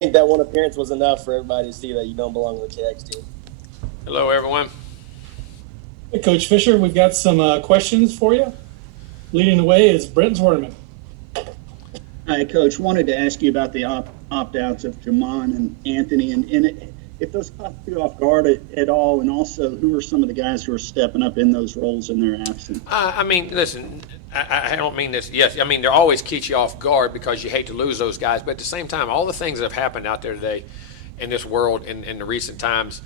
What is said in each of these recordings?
think that one appearance was enough for everybody to see that you don't belong on the KX team. Hello, everyone. Hey, Coach Fisher, we've got some questions for you. Leading the way is Brent Zwerneman. Hi, Coach. Wanted to ask you about the opt-outs of Jamon and Anthony, and if those caught you off guard at all, and also who are some of the guys who are stepping up in those roles in their absence? I mean, listen, I don't mean this. Yes, I mean, they're always keep you off guard because you hate to lose those guys. But at the same time, all the things that have happened out there today in this world in the recent times,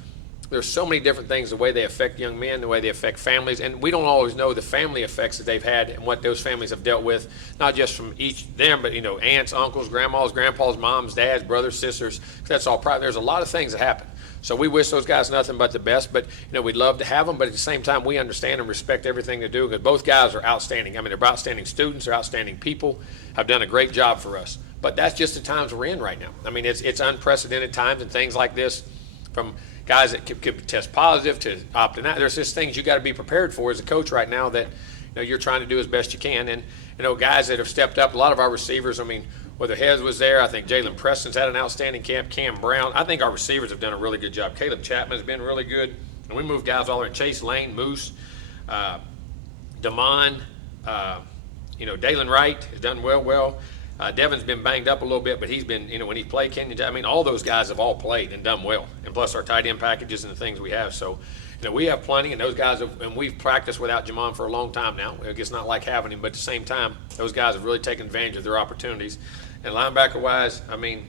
there's so many different things, the way they affect young men, the way they affect families. And we don't always know the family effects that they've had and what those families have dealt with, not just from each them, but, aunts, uncles, grandmas, grandpas, moms, dads, brothers, sisters. That's all private. There's a lot of things that happen. So we wish those guys nothing but the best, but we'd love to have them. But at the same time, we understand and respect everything they do because both guys are outstanding. I mean, they're outstanding students, they're outstanding people, have done a great job for us. But that's just the times we're in right now. I mean, it's unprecedented times and things like this, from guys that could test positive to opting out. There's just things you got to be prepared for as a coach right now that you're trying to do as best you can. And guys that have stepped up, a lot of our receivers. I mean, whether Hez was there, I think Jalen Preston's had an outstanding camp. Cam Brown, I think our receivers have done a really good job. Caleb Chapman's been really good, and we moved guys all over. Chase Lane, Moose, Damon, Dalen Wright has done well. Devin's been banged up a little bit, but he's been, when he played Kenyon, I mean, all those guys have all played and done well, and plus our tight end packages and the things we have. So, we have plenty, and those guys and we've practiced without Jamon for a long time now. It's not like having him, but at the same time, those guys have really taken advantage of their opportunities. And linebacker-wise, I mean,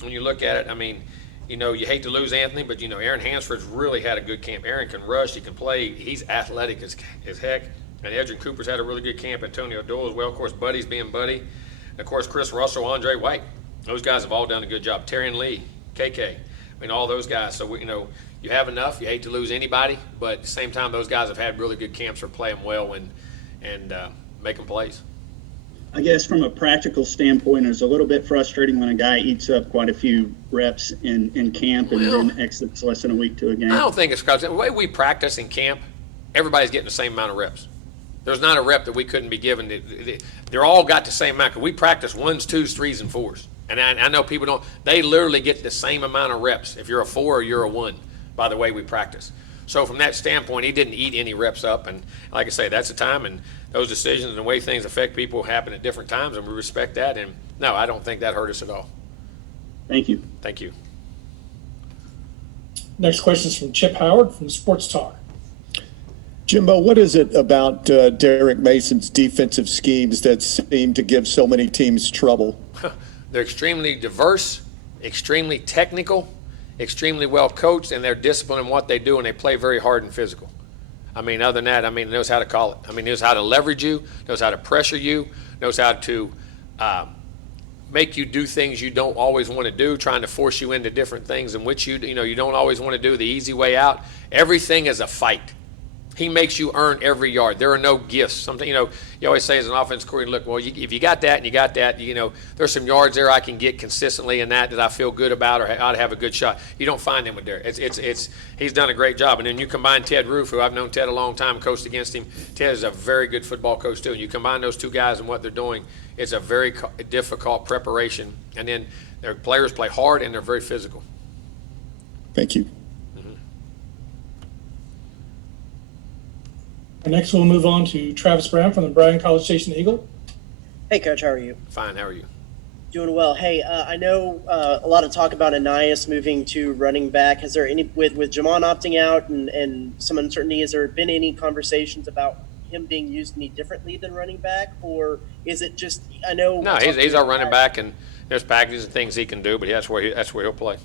when you look at it, I mean, you hate to lose Anthony, but, Aaron Hansford's really had a good camp. Aaron can rush, he can play, he's athletic as heck. And Edrin Cooper's had a really good camp. Antonio Doyle as well. Of course, Buddy's being Buddy. And of course, Chris Russell, Andre White. Those guys have all done a good job. Terrion Lee, KK. I mean, all those guys. So, you have enough. You hate to lose anybody. But at the same time, those guys have had really good camps for playing well and making plays. I guess from a practical standpoint, it's a little bit frustrating when a guy eats up quite a few reps in camp and then exits less than a week to a game. I don't think it's because the way we practice in camp, everybody's getting the same amount of reps. There's not a rep that we couldn't be given. They're all got the same amount. We practice 1s, 2s, 3s, and 4s. And I know people don't. They literally get the same amount of reps if you're a 4 or you're a 1 by the way we practice. So from that standpoint, he didn't eat any reps up. And like I say, that's the time. And those decisions and the way things affect people happen at different times, and we respect that. And no, I don't think that hurt us at all. Thank you. Thank you. Next question is from Chip Howard from Sports Talk. Jimbo, what is it about Derek Mason's defensive schemes that seem to give so many teams trouble? They're extremely diverse, extremely technical, extremely well coached, and they're disciplined in what they do, and they play very hard and physical. I mean, other than that, I mean, knows how to call it. I mean, knows how to leverage you, knows how to pressure you, knows how to make you do things you don't always want to do, trying to force you into different things in which you don't always want to do, the easy way out. Everything is a fight. He makes you earn every yard. There are no gifts. Something, you always say as an offensive coordinator, look, well, if you got that and you got that, there's some yards there I can get consistently in that I feel good about or ought to have a good shot. You don't find him with Derek. He's done a great job. And then you combine Ted Roof, who I've known Ted a long time, coached against him. Ted is a very good football coach too. And you combine those two guys and what they're doing, it's a very difficult preparation. And then their players play hard and they're very physical. Thank you. Next, we'll move on to Travis Brown from the Bryan College Station Eagle. Hey, Coach, how are you? Fine, how are you? Doing well. Hey, I know a lot of talk about Anais moving to running back. Has there any, with Jamon opting out and some uncertainty, has there been any conversations about him being used any differently than running back? Or is it just, I know. No, he's our running back, and there's packages and things he can do, but that's where he'll play.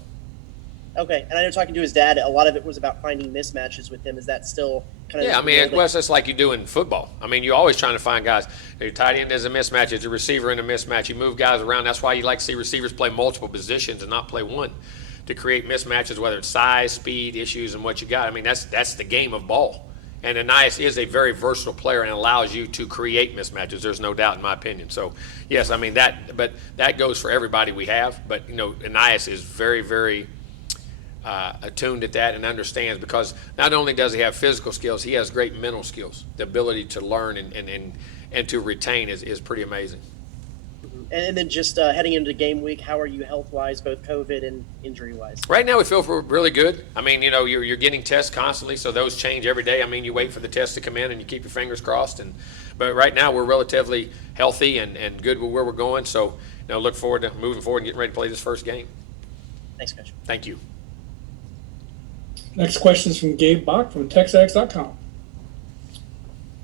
Okay, and I know talking to his dad, a lot of it was about finding mismatches with him. Is that still kind of? Yeah, I mean, it's just like you do in football. I mean, you're always trying to find guys. Your tight end is a mismatch. It's a receiver in a mismatch. You move guys around. That's why you like to see receivers play multiple positions and not play one, to create mismatches, whether it's size, speed, issues, and what you got. I mean, that's the game of ball. And Anais is a very versatile player and allows you to create mismatches. There's no doubt, in my opinion. So, yes, I mean but that goes for everybody we have. But Anais is very, very attuned at that and understands, because not only does he have physical skills, he has great mental skills. The ability to learn and to retain is pretty amazing. And then just heading into game week, how are you health-wise, both COVID and injury-wise? Right now, we feel really good. I mean, you're getting tests constantly, so those change every day. I mean, you wait for the tests to come in and you keep your fingers crossed. But right now, we're relatively healthy and good with where we're going. So, look forward to moving forward and getting ready to play this first game. Thanks, Coach. Thank you. Next question is from Gabe Bach from TexAgs.com.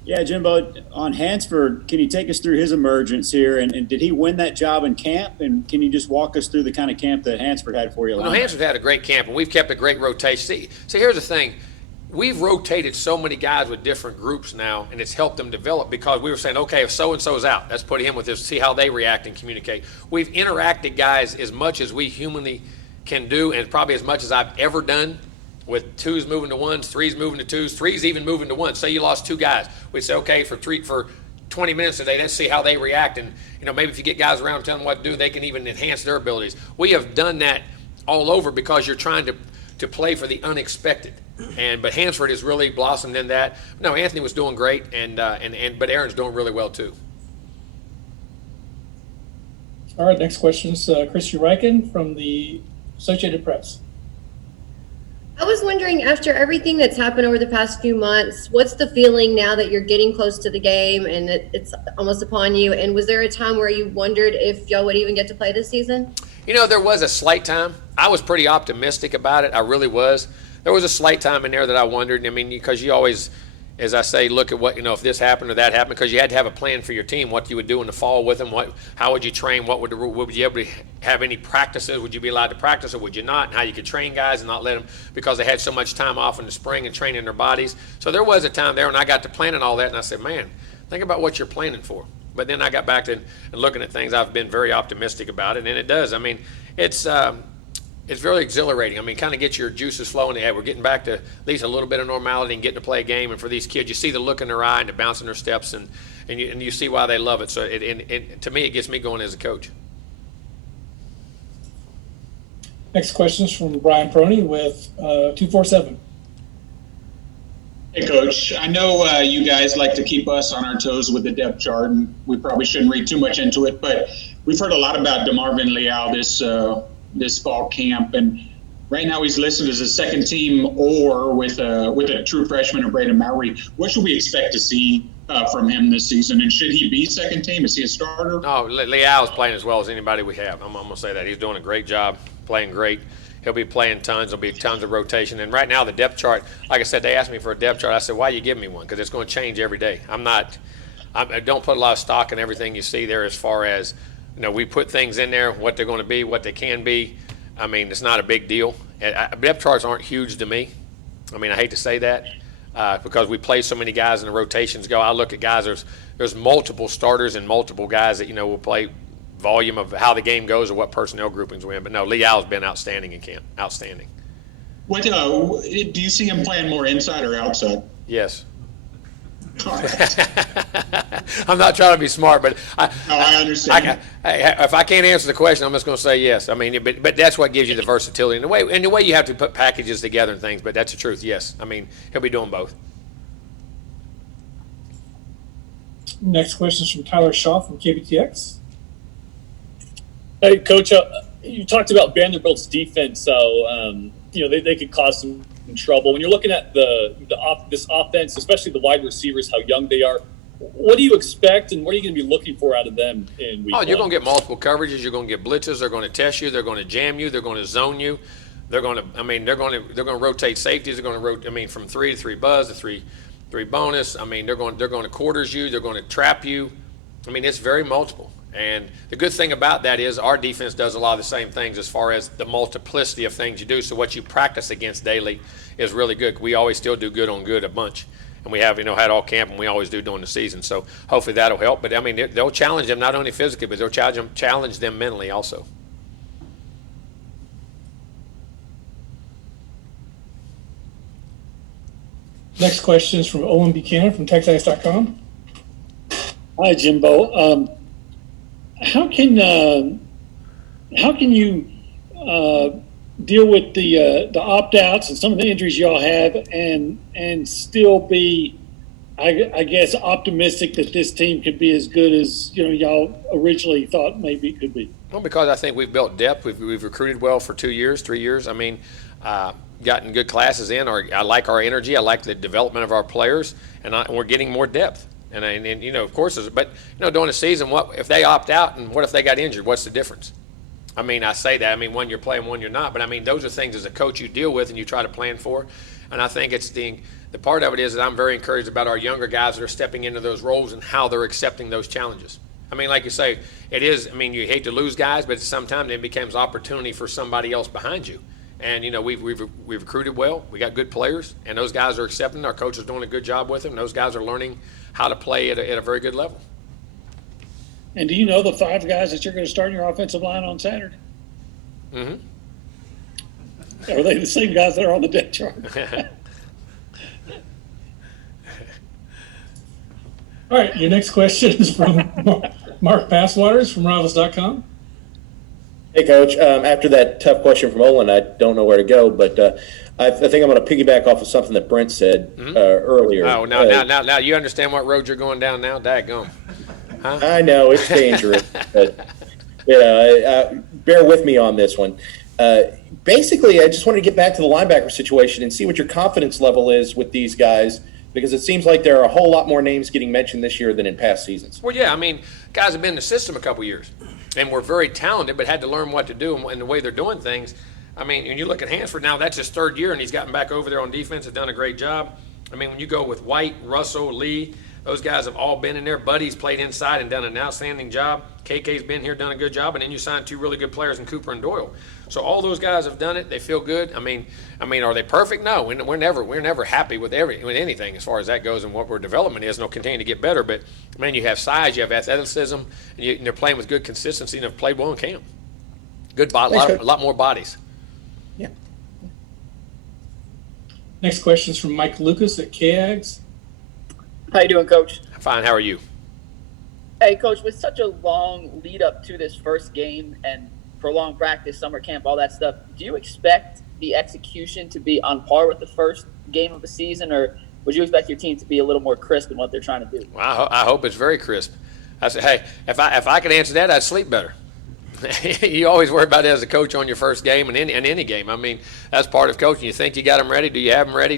Yeah, Jimbo, on Hansford, can you take us through his emergence here? And did he win that job in camp? And can you just walk us through the kind of camp that Hansford had for you? Well, Hansford had a great camp, and we've kept a great rotation. See, here's the thing. We've rotated so many guys with different groups now, and it's helped them develop because we were saying, okay, if so-and-so's out, let's put him with this, see how they react and communicate. We've interacted guys as much as we humanly can do, and probably as much as I've ever done, with twos moving to ones, threes moving to twos, threes even moving to ones. Say you lost two guys. We'd say, okay, for 20 minutes today, let's see how they react. And, maybe if you get guys around and tell them what to do, they can even enhance their abilities. We have done that all over because you're trying to play for the unexpected. But Hansford has really blossomed in that. No, Anthony was doing great, but Aaron's doing really well too. All right, next question is Christy Riken from the Associated Press. I was wondering, after everything that's happened over the past few months, what's the feeling now that you're getting close to the game and it's almost upon you? And was there a time where you wondered if y'all would even get to play this season? There was a slight time. I was pretty optimistic about it. I really was. There was a slight time in there that I wondered. I mean, because you always, as I say, look at what, if this happened or that happened, because you had to have a plan for your team, what you would do in the fall with them, how would you train, would you able to have any practices, would you be allowed to practice or would you not, and how you could train guys and not let them, because they had so much time off in the spring and training their bodies. So there was a time there when I got to planning all that, and I said, man, think about what you're planning for. But then I got back to and looking at things, I've been very optimistic about it, and it does. I mean, it's very exhilarating. I mean, kind of get your juices flowing. Hey, we're getting back to at least a little bit of normality and getting to play a game. And for these kids, you see the look in their eye and the bounce in their steps, and you see why they love it. So to me, it gets me going as a coach. Next question is from Brian Proney with 247. Hey, Coach. I know you guys like to keep us on our toes with the depth chart, and we probably shouldn't read too much into it, but we've heard a lot about DeMarvin Leal this fall camp, and right now he's listed as a second team or with a true freshman of Braden Mowry. What should we expect to see from him this season, and should he be second team? Is he a starter? No, Leal's playing as well as anybody we have. I'm going to say that. He's doing a great job, playing great. He'll be playing tons. There'll be tons of rotation. And right now, the depth chart, like I said, they asked me for a depth chart. I said, why you give me one? Because it's going to change every day. I don't put a lot of stock in everything you see there as far as, we put things in there, what they're going to be, what they can be. I mean, it's not a big deal. Depth charts aren't huge to me. I mean, I hate to say that because we play so many guys and the rotations go. I look at guys, there's multiple starters and multiple guys that, will play volume of how the game goes or what personnel groupings we in. But no, Leal's been outstanding in camp. Outstanding. What do you see him playing more inside or outside? Yes. I'm not trying to be smart, but I understand. If I can't answer the question, I'm just going to say yes. I mean, but that's what gives you the versatility and the way you have to put packages together and things. But that's the truth. Yes, I mean he'll be doing both. Next question is from Tyler Shaw from KBTX. Hey, Coach, you talked about Vanderbilt's defense, so they could cause some trouble. When you're looking at this offense, especially the wide receivers, how young they are, what do you expect, and what are you going to be looking for out of them in week one? You're going to get multiple coverages. You're going to get blitzes. They're going to test you. They're going to jam you. They're going to zone you. They're going to rotate safeties. They're going to rotate. From 3 to 3 buzz to 3 bonus. They're going to quarters you. They're going to trap you. It's very multiple. And the good thing about that is our defense does a lot of the same things as far as the multiplicity of things you do. So what you practice against daily is really good. We always still do good on good a bunch. And we have, had all camp, and we always do during the season. So hopefully that'll help. But, they'll challenge them not only physically, but they'll challenge them mentally also. Next question is from Owen Buchanan from TexAgs.com. Hi, Jimbo. How can you deal with the opt-outs and some of the injuries y'all have and still be I guess, optimistic that this team could be as good as y'all originally thought maybe it could be? Well, because I think we've built depth. We've recruited well for 2 years, 3 years. I mean, gotten good classes in. I like our energy. I like the development of our players, and we're getting more depth. And of course, but during the season, what if they opt out, and what if they got injured? What's the difference? I mean, I say that. I mean, one you're playing, one you're not. But I mean, those are things as a coach you deal with and you try to plan for. And I think it's the part of it is that I'm very encouraged about our younger guys that are stepping into those roles and how they're accepting those challenges. I mean, like you say, it is. I mean, you hate to lose guys, but sometimes it becomes opportunity for somebody else behind you. And we've recruited well. We got good players, and those guys are accepting. Our coach is doing a good job with them. Those guys are learning how to play at a very good level. And do you know the 5 guys that you're going to start in your offensive line on Saturday? Mm-hmm. Are they the same guys that are on the depth chart? All right, your next question is from Mark Passwaters from Rivals.com. Hey, Coach. After that tough question from Olin, I don't know where to go, but I think I'm going to piggyback off of something that Brent said earlier. Oh, now you understand what road you're going down now? Daggone. Huh? I know it's dangerous, but bear with me on this one. Basically, I just wanted to get back to the linebacker situation and see what your confidence level is with these guys, because it seems like there are a whole lot more names getting mentioned this year than in past seasons. Well, yeah, I mean, guys have been in the system a couple years, and were very talented, but had to learn what to do and the way they're doing things. I mean, when you look at Hansford now, that's his 3rd year, and he's gotten back over there on defense, has done a great job. I mean, when you go with White, Russell, Lee, those guys have all been in there. Buddy's played inside and done an outstanding job. KK's been here, done a good job, and then you signed 2 really good players in Cooper and Doyle. So all those guys have done it. They feel good. I mean, are they perfect? No, we're never happy with anything as far as that goes and what our development is, and they'll continue to get better. But man, you have size, you have athleticism, and they're playing with good consistency, and have played well in camp. Good body, a lot more bodies. Yeah. Next question is from Mike Lucas at KAGS. How you doing, Coach? Fine. How are you? Hey, Coach, with such a long lead up to this first game and prolonged practice, summer camp, all that stuff, do you expect the execution to be on par with the first game of the season, or would you expect your team to be a little more crisp in what they're trying to do? Well, I hope it's very crisp. I said, hey, if I could answer that, I'd sleep better. You always worry about it as a coach on your first game and in any game. I mean, that's part of coaching. You think you got them ready. Do you have them ready?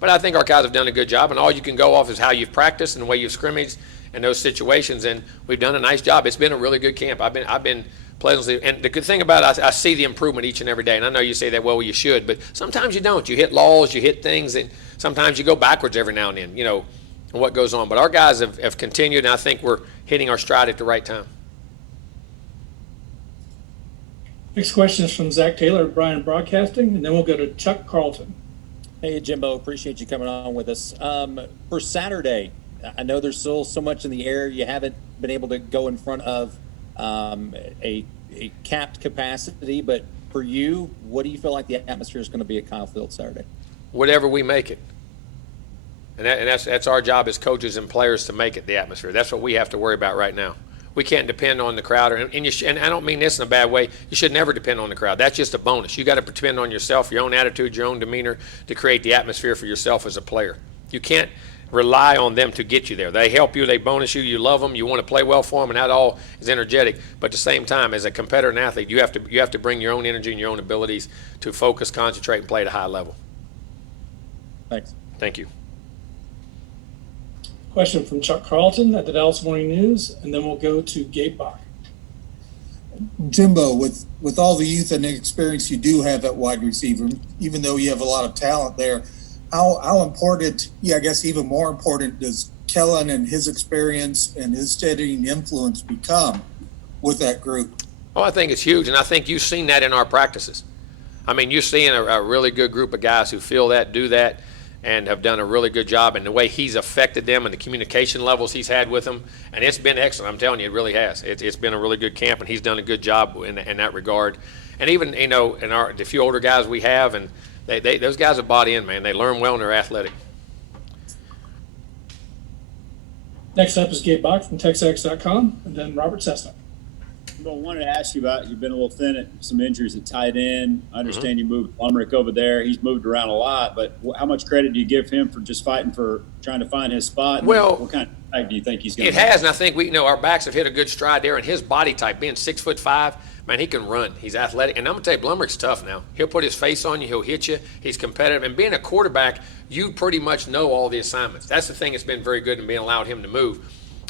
But I think our guys have done a good job, and all you can go off is how you've practiced and the way you've scrimmaged in those situations, and we've done a nice job. It's been a really good camp. I've been pleasantly, and the good thing about it, I see the improvement each and every day. And I know you say that, well, you should, but sometimes you don't. You hit laws, you hit things, and sometimes you go backwards every now and then, and what goes on. But our guys have continued, and I think we're hitting our stride at the right time. Next question is from Zach Taylor at Bryan Broadcasting, and then we'll go to Chuck Carlton. Hey, Jimbo, appreciate you coming on with us. For Saturday, I know there's still so much in the air. You haven't been able to go in front of a capped capacity, but for you, what do you feel like the atmosphere is going to be at Kyle Field Saturday? Whatever we make it. And that's our job as coaches and players to make it the atmosphere. That's what we have to worry about right now. We can't depend on the crowd, and I don't mean this in a bad way. You should never depend on the crowd. That's just a bonus. You got to depend on yourself, your own attitude, your own demeanor to create the atmosphere for yourself as a player. You can't rely on them to get you there. They help you, they bonus you, you love them, you want to play well for them, and that all is energetic. But at the same time, as a competitor and athlete, you have to bring your own energy and your own abilities to focus, concentrate, and play at a high level. Thanks. Thank you. Question from Chuck Carlton at the Dallas Morning News, and then we'll go to Gabe Bach. Jimbo, with all the youth and the experience you do have at wide receiver, even though you have a lot of talent there, how important, I guess even more important, does Kellen and his experience and his steadying influence become with that group? Oh, I think it's huge, and I think you've seen that in our practices. I mean, you're seeing a really good group of guys who feel that, do that, and have done a really good job, and the way he's affected them and the communication levels he's had with them, and it's been excellent. I'm telling you, it really has. It's been a really good camp, and he's done a good job in that regard. And even, in the few older guys we have, and those guys have bought in, man. They learn well and they're athletic. Next up is Gabe Bach from TexAgs.com, and then Robert Cessna. Jimbo, I wanted to ask you about, you've been a little thin at some injuries at tight end. I understand you moved Blumrick over there. He's moved around a lot, but how much credit do you give him for just fighting for trying to find his spot? And Well, what kind of impact do you think he's going to It has, and I think our backs have hit a good stride there, and his body type, being 6'5", man, he can run. He's athletic, and I'm gonna tell you, Blumrick's tough now. He'll put his face on you. He'll hit you. He's competitive, and being a quarterback, you pretty much know all the assignments. That's the thing that's been very good in being allowed him to move.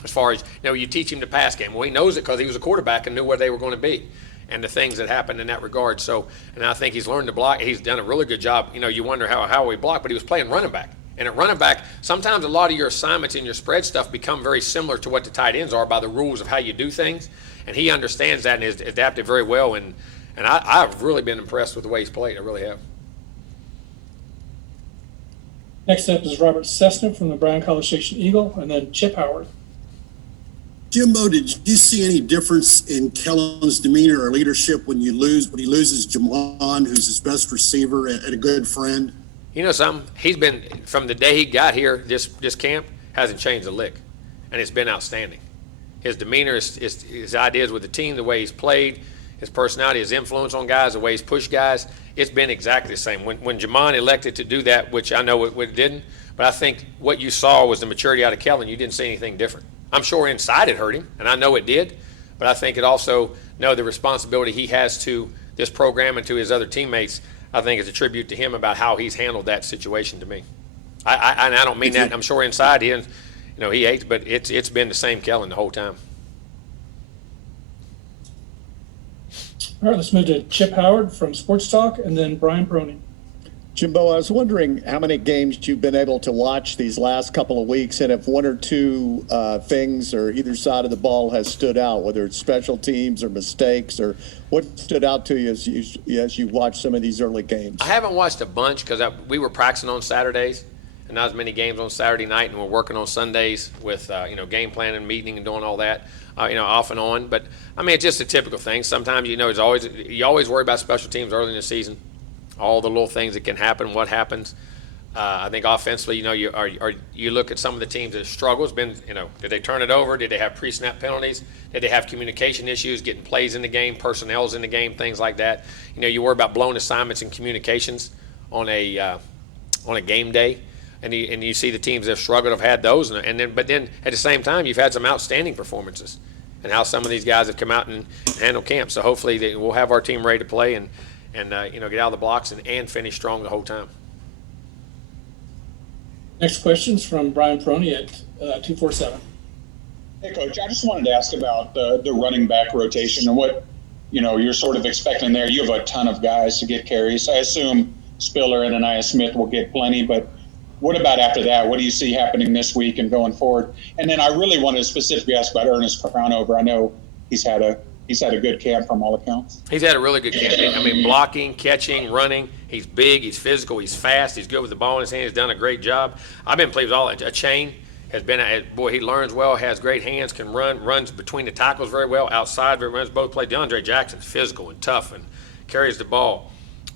As far as, you teach him the pass game. Well, he knows it because he was a quarterback and knew where they were going to be and the things that happened in that regard. So, and I think he's learned to block. He's done a really good job. You wonder how he blocked, but he was playing running back. And at running back, sometimes a lot of your assignments and your spread stuff become very similar to what the tight ends are by the rules of how you do things. And he understands that and has adapted very well. And I've really been impressed with the way he's played. I really have. Next up is Robert Cessna from the Bryan College Station Eagle, and then Chip Howard. Jimbo, did you see any difference in Kellen's demeanor or leadership when he loses Jamon, who's his best receiver and a good friend? You know something? He's been, from the day he got here, this camp, hasn't changed a lick. And it's been outstanding. His demeanor, his ideas with the team, the way he's played, his personality, his influence on guys, the way he's pushed guys, it's been exactly the same. When Jamon elected to do that, which I know it didn't, but I think what you saw was the maturity out of Kellen. You didn't see anything different. I'm sure inside it hurt him, and I know it did, but I think it also, the responsibility he has to this program and to his other teammates, I think is a tribute to him about how he's handled that situation to me. I don't mean that. I'm sure inside he hates, but it's been the same Kellen the whole time. All right, let's move to Chip Howard from Sports Talk, and then Brian Peroni. Jimbo, I was wondering how many games you've been able to watch these last couple of weeks, and if one or two things or either side of the ball has stood out, whether it's special teams or mistakes, or what stood out to you as you watched some of these early games? I haven't watched a bunch because we were practicing on Saturdays, and not as many games on Saturday night, and we're working on Sundays with game planning, meeting, and doing all that, off and on. But I mean, it's just a typical thing. Sometimes you always worry about special teams early in the season. All the little things that can happen, what happens. I think offensively, you look at some of the teams that struggle. It's been, did they turn it over? Did they have pre-snap penalties? Did they have communication issues, getting plays in the game, personnel's in the game, things like that? You worry about blown assignments and communications on a game day, and you see the teams that have struggled have had those, but then at the same time, you've had some outstanding performances, and how some of these guys have come out and handled camp. So hopefully we'll have our team ready to play and get out of the blocks and finish strong the whole time. Next question's from Brian Peroni at 247. Hey, Coach, I just wanted to ask about the running back rotation and what, you're sort of expecting there. You have a ton of guys to get carries. I assume Spiller and Anaya Smith will get plenty, but what about after that? What do you see happening this week and going forward? And then I really wanted to specifically ask about Ernest Crownover. I know he's had a good camp from all accounts. He's had a really good camp. I mean, blocking, catching, running. He's big, he's physical, he's fast, he's good with the ball in his hand. He's done a great job. I've been pleased with all. A chain has been, he learns well, has great hands, can runs between the tackles very well, outside, runs both plays. DeAndre Jackson's physical and tough and carries the ball.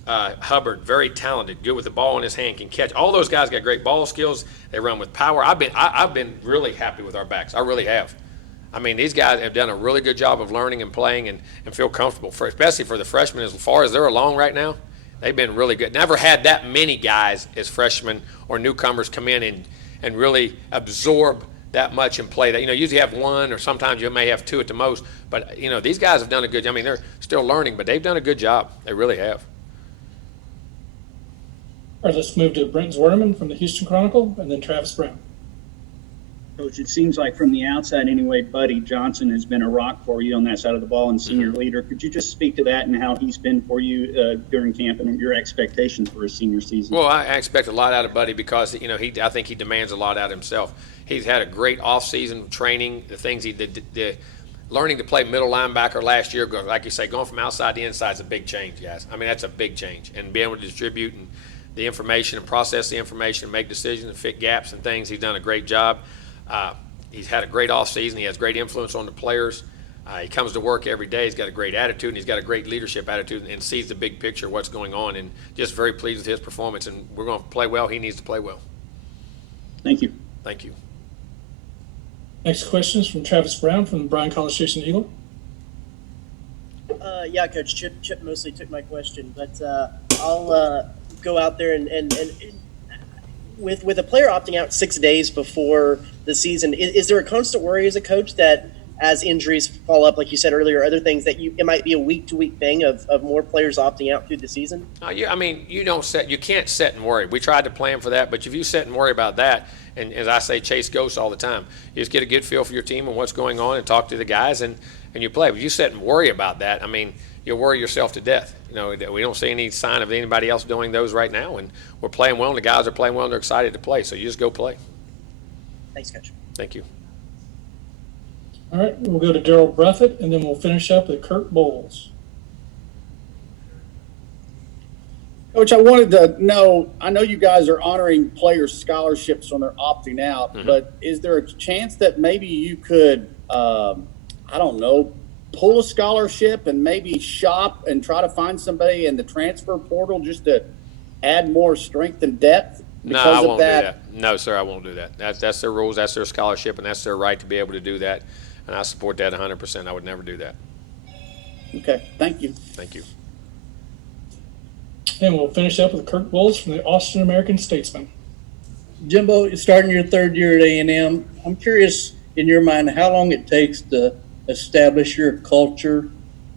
Hubbard, very talented, good with the ball in his hand, can catch. All those guys got great ball skills. They run with power. I've been really happy with our backs. I really have. I mean, these guys have done a really good job of learning and playing and feel comfortable, especially for the freshmen. As far as they're along right now, they've been really good. Never had that many guys as freshmen or newcomers come in and really absorb that much and play that. Usually have one, or sometimes you may have two at the most. But, these guys have done a good job. I mean, they're still learning, but they've done a good job. They really have. All right, let's move to Brent Zwerneman from the Houston Chronicle, and then Travis Brown. Coach, it seems like from the outside anyway, Buddy Johnson has been a rock for you on that side of the ball and senior leader. Could you just speak to that and how he's been for you during camp and your expectations for his senior season? Well, I expect a lot out of Buddy because, I think he demands a lot out of himself. He's had a great offseason training, the things he did, learning to play middle linebacker last year, like you say, going from outside to inside is a big change, guys. I mean, that's a big change. And being able to distribute and the information and process the information and make decisions and fit gaps and things, he's done a great job. He's had a great offseason. He has great influence on the players. He comes to work every day. He's got a great attitude, and he's got a great leadership attitude and sees the big picture, what's going on, and just very pleased with his performance. And we're going to play well. He needs to play well. Thank you. Thank you. Next question is from Travis Brown from the Bryan College Station Eagle. Yeah, Coach Chip mostly took my question, but I'll go out there and with a player opting out 6 days before the season, is there a constant worry as a coach that as injuries fall up, like you said earlier, other things that it might be a week-to-week thing of more players opting out through the season? I mean, you can't set and worry. We tried to plan for that, but if you set and worry about that, and as I say, chase ghosts all the time, you just get a good feel for your team and what's going on and talk to the guys and you play. But you sit and worry about that, I mean, you'll worry yourself to death. We don't see any sign of anybody else doing those right now, and we're playing well, and the guys are playing well, and they're excited to play. So you just go play. Thanks, Coach. Thank you. All right, we'll go to Daryl Bruffett, and then we'll finish up with Kurt Bowles. Coach, I wanted to know, I know you guys are honoring players' scholarships when they're opting out, but is there a chance that maybe you could, pull a scholarship and maybe shop and try to find somebody in the transfer portal just to add more strength and depth? No, I won't do that. No, sir, I won't do that. That's their rules, that's their scholarship, and that's their right to be able to do that. And I support that 100%. I would never do that. Okay, thank you. Thank you. And we'll finish up with Kurt Bowles from the Austin American Statesman. Jimbo, you're starting your third year at A&M. I'm curious, in your mind, how long it takes to establish your culture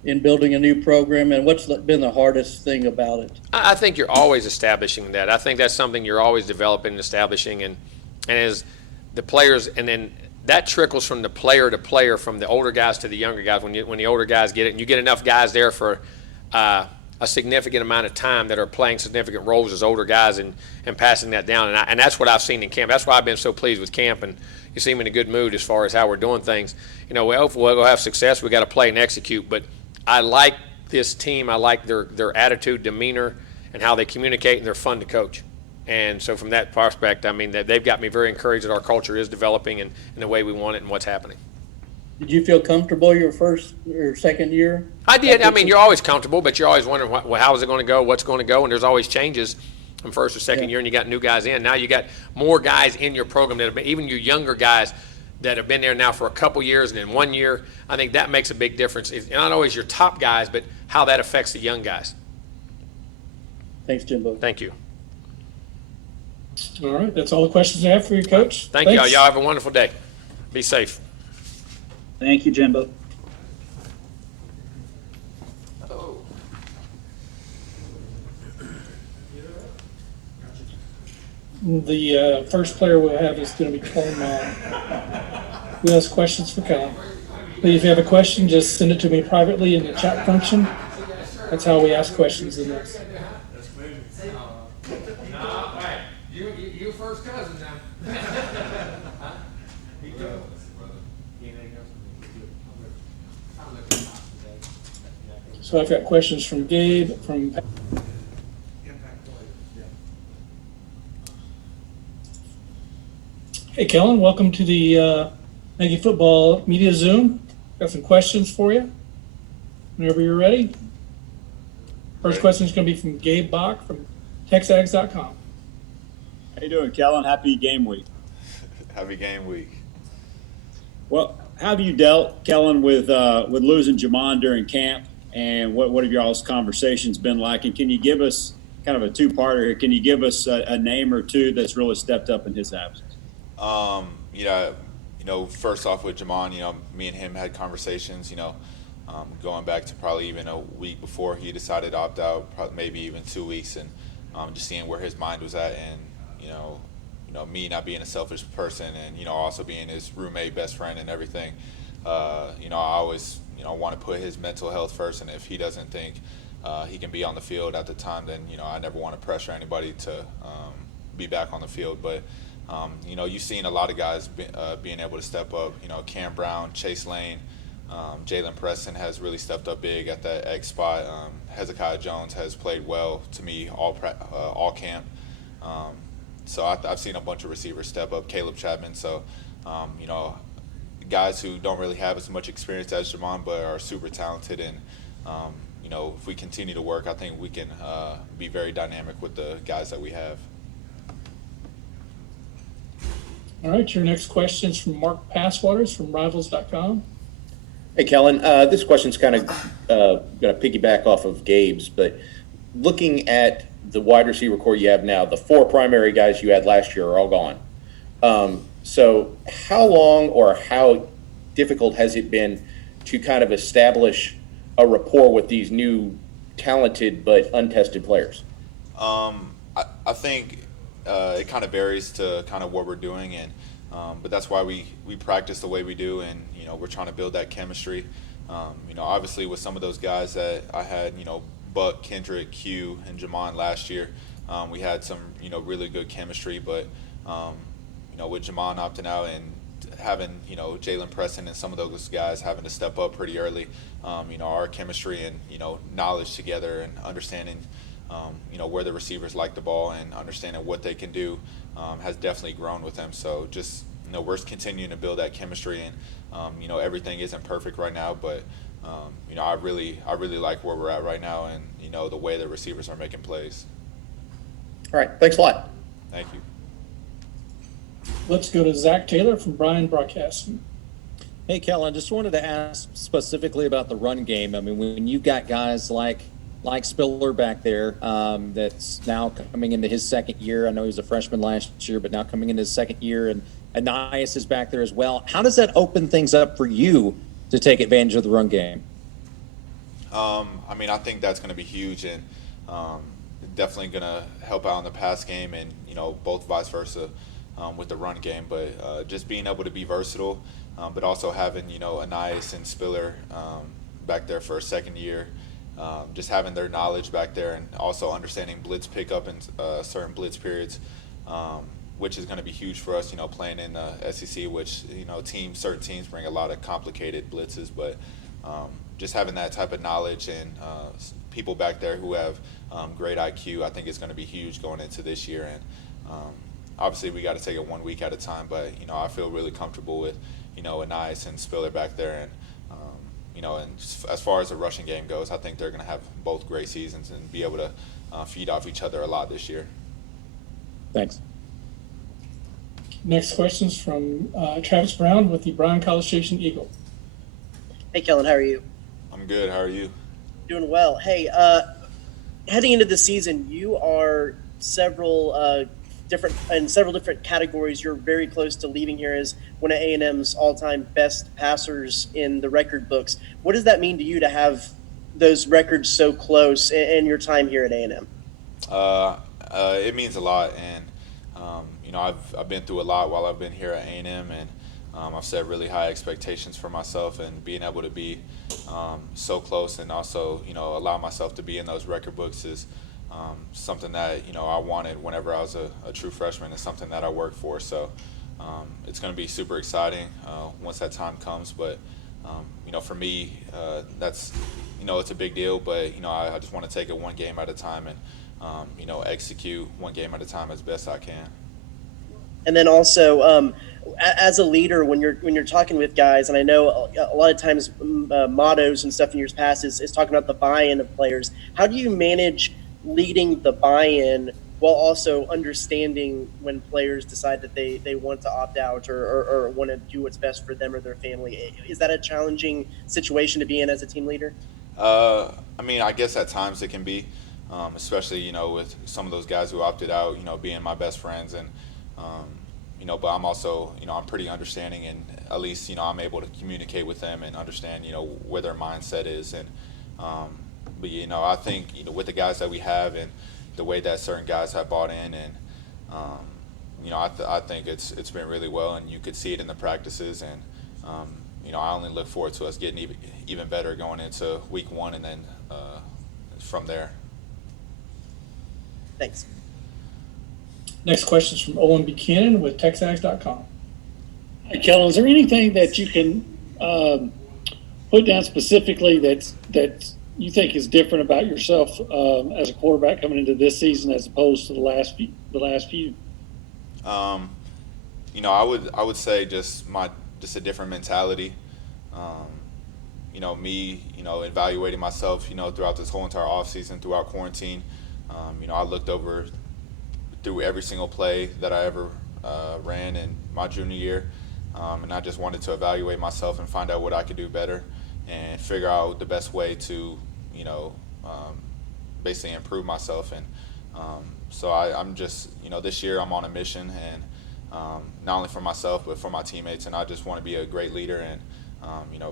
in building a new program, and what's been the hardest thing about it? I think you're always establishing that. I think that's something you're always developing and establishing, and as the players, and then that trickles from the player to player, from the older guys to the younger guys. When the older guys get it, and you get enough guys there for a significant amount of time that are playing significant roles as older guys, and passing that down. And that's what I've seen in camp. That's why I've been so pleased with camp, and you see me in a good mood as far as how we're doing things. We'll have success. We got to play and execute. But I like this team. I like their attitude, demeanor, and how they communicate, and they're fun to coach. And so from that prospect, I mean, they've got me very encouraged that our culture is developing and the way we want it and what's happening. Did you feel comfortable your first or second year? I did. I mean, you're always comfortable, but you're always wondering how is it going to go, what's going to go, and there's always changes from first or second year, and you got new guys in. Now you got more guys in your program that have been, even your younger guys that have been there now for a couple years and in 1 year. I think that makes a big difference. It's not always your top guys, but how that affects the young guys. Thanks, Jimbo. Thank you. All right, that's all the questions I have for you, Coach. Thank you. Y'all have a wonderful day. Be safe. Thank you, Jimbo. The first player we'll have is going to be Kellen Mond. Who has questions for Kellen? Please, if you have a question, just send it to me privately in the chat function. That's how we ask questions in this. You first cousin now. So I've got questions from Gabe, from Hey, Kellen, welcome to the Aggie Football Media Zoom. Got some questions for you whenever you're ready. First question is going to be from Gabe Bach from TexAgs.com. How you doing, Kellen? Happy game week. Happy game week. Well, how have you dealt, Kellen, with losing Jamon during camp, and what have y'all's conversations been like? And can you give us kind of a two-parter here? Can you give us a name or two that's really stepped up in his absence? First off with Jamon, me and him had conversations, going back to probably even a week before he decided to opt out, probably maybe even 2 weeks, and just seeing where his mind was at, and me not being a selfish person, and also being his roommate, best friend, and everything. I always want to put his mental health first, and if he doesn't think he can be on the field at the time, then I never want to pressure anybody to be back on the field. But you've seen a lot of guys being able to step up. Cam Brown, Chase Lane, Jalen Preston has really stepped up big at that X spot. Hezekiah Jones has played well to me all camp. So I've seen a bunch of receivers step up. Caleb Chapman. So guys who don't really have as much experience as Jamon, but are super talented. And if we continue to work, I think we can be very dynamic with the guys that we have. All right, your next question is from Mark Passwaters from Rivals.com. Hey, Kellen, this question's kind of going to piggyback off of Gabe's, but looking at the wide receiver core you have now, the 4 primary guys you had last year are all gone. So how long or how difficult has it been to kind of establish a rapport with these new talented but untested players? I think it kind of varies to kind of what we're doing, and but that's why we practice the way we do, and we're trying to build that chemistry. Obviously with some of those guys that I had, Buck, Kendrick, Q, and Jamon last year, we had some really good chemistry, but with Jamon opting out and having Jalen Preston and some of those guys having to step up pretty early, our chemistry and knowledge together and understanding where the receivers like the ball and understanding what they can do has definitely grown with them. So just we're continuing to build that chemistry, and everything isn't perfect right now, but I really like where we're at right now, and the way the receivers are making plays. All right, thanks a lot. Thank you. Let's go to Zach Taylor from Brian Broadcasting. Hey, Kellen, just wanted to ask specifically about the run game. I mean, when you got guys like Spiller back there, that's now coming into his second year. I know he was a freshman last year, but now coming into his second year, and Anais is back there as well. How does that open things up for you to take advantage of the run game? I think that's going to be huge, and definitely going to help out in the pass game, and both vice versa with the run game. But just being able to be versatile, but also having Anais and Spiller back there for a second year. Just having their knowledge back there, and also understanding blitz pickup in certain blitz periods, which is going to be huge for us, playing in the SEC, which, certain teams bring a lot of complicated blitzes, but just having that type of knowledge and people back there who have great IQ, I think is going to be huge going into this year. And obviously we got to take it 1 week at a time, but, I feel really comfortable with, Anais and Spiller back there, and and as far as the rushing game goes, I think they're going to have both great seasons and be able to feed off each other a lot this year. Thanks. Next question's from Travis Brown with the Bryan College Station Eagle. Hey, Kellen, how are you? I'm good. How are you? Doing well. Hey, heading into the season, you are several different categories. You're very close to leaving here as one of A&M's all-time best passers in the record books. What does that mean to you to have those records so close in your time here at A&M? It means a lot, and I've been through a lot while I've been here at A&M, and I've set really high expectations for myself, and being able to be so close and also allow myself to be in those record books is something that I wanted whenever I was a true freshman, and something that I worked for. So it's going to be super exciting once that time comes. But for me, that's it's a big deal. But I just want to take it one game at a time, and execute one game at a time as best I can. And then also, as a leader, when you're talking with guys, and I know a lot of times mottos and stuff in years past is talking about the buy-in of players. How do you manage leading the buy-in while also understanding when players decide that they want to opt out or want to do what's best for them or their family? Is that a challenging situation to be in as a team leader? I guess at times it can be, especially, with some of those guys who opted out, being my best friends, and, but I'm also, I'm pretty understanding, and at least, I'm able to communicate with them and understand, where their mindset is. And, but, I think, with the guys that we have and the way that certain guys have bought in, and, I think it's been really well, and you could see it in the practices, and, I only look forward to us getting even better going into week one, and then from there. Thanks. Next question is from Owen Buchanan with TexAgs.com. Hey, Kellen, is there anything that you can put down specifically that you think is different about yourself as a quarterback coming into this season as opposed to the last few? I would say just a different mentality. Me, evaluating myself, throughout this whole entire offseason, throughout quarantine. I looked over through every single play that I ever ran in my junior year, and I just wanted to evaluate myself and find out what I could do better. and figure out the best way to, basically improve myself. And so I'm just, this year I'm on a mission, and not only for myself but for my teammates, and I just want to be a great leader and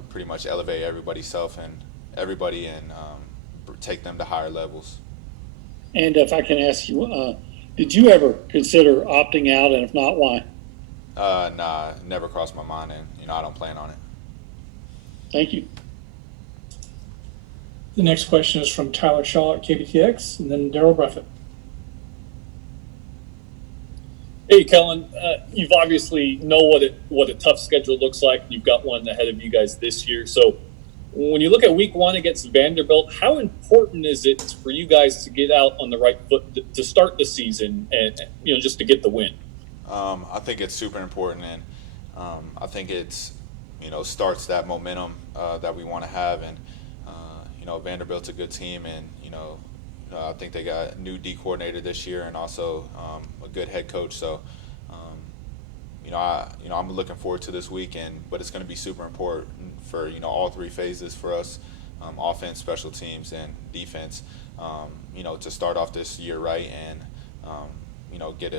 pretty much elevate everybody's self and everybody, and take them to higher levels. And if I can ask you, did you ever consider opting out, and if not, why? Nah, never crossed my mind, and I don't plan on it. Thank you. The next question is from Tyler Shaw at KBTX, and then Daryl Bruffett. Hey, Kellen, you've obviously know what a tough schedule looks like. You've got one ahead of you guys this year. So when you look at week 1 against Vanderbilt, how important is it for you guys to get out on the right foot to start the season and, just to get the win? I think it's super important, and I think it's, starts that momentum that we want to have. And, Vanderbilt's a good team, and, I think they got a new D coordinator this year, and also a good head coach. So, I'm looking forward to this weekend, but it's going to be super important for, all 3 phases for us, offense, special teams, and defense, to start off this year right and, get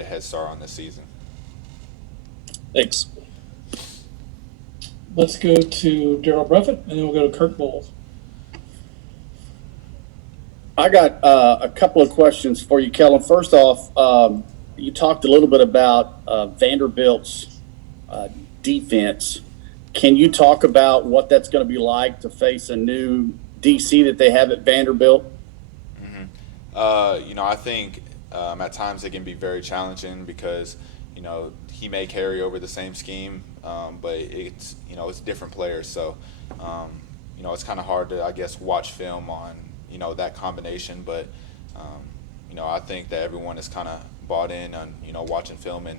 a head start on this season. Thanks. Let's go to Daryl Bruffett, and then we'll go to Kirk Bowles. I got a couple of questions for you, Kellen. First off, you talked a little bit about Vanderbilt's defense. Can you talk about what that's going to be like to face a new DC that they have at Vanderbilt? I think at times it can be very challenging because, he may carry over the same scheme, but it's different players. So, it's kind of hard to, I guess, watch film on, that combination. But, I think that everyone is kind of bought in on, watching film and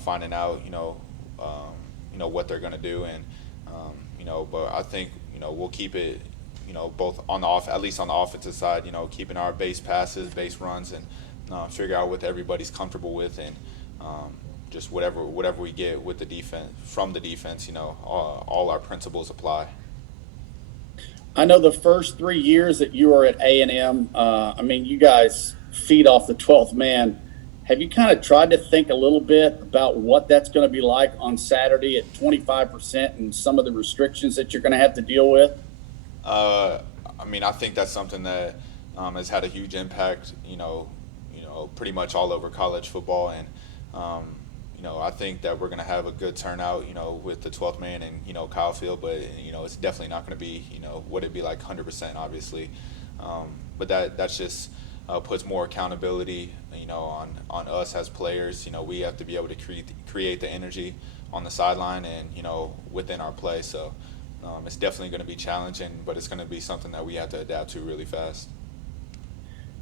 finding out, what they're going to do. And, but I think, we'll keep it, both on the at least on the offensive side, keeping our base passes, base runs, and figure out what everybody's comfortable with, and just whatever we get with the defense, from the defense, all our principles apply. I know the first 3 years that you were at A&M, you guys feed off the 12th man. Have you kind of tried to think a little bit about what that's going to be like on Saturday at 25% and some of the restrictions that you're going to have to deal with? I think that's something that has had a huge impact, pretty much all over college football. And, I think that we're going to have a good turnout, with the 12th man and, Kyle Field, but, it's definitely not going to be, what it'd be like 100%, obviously. But that's just puts more accountability, on us as players. We have to be able to create the energy on the sideline and, within our play. So it's definitely going to be challenging, but it's going to be something that we have to adapt to really fast.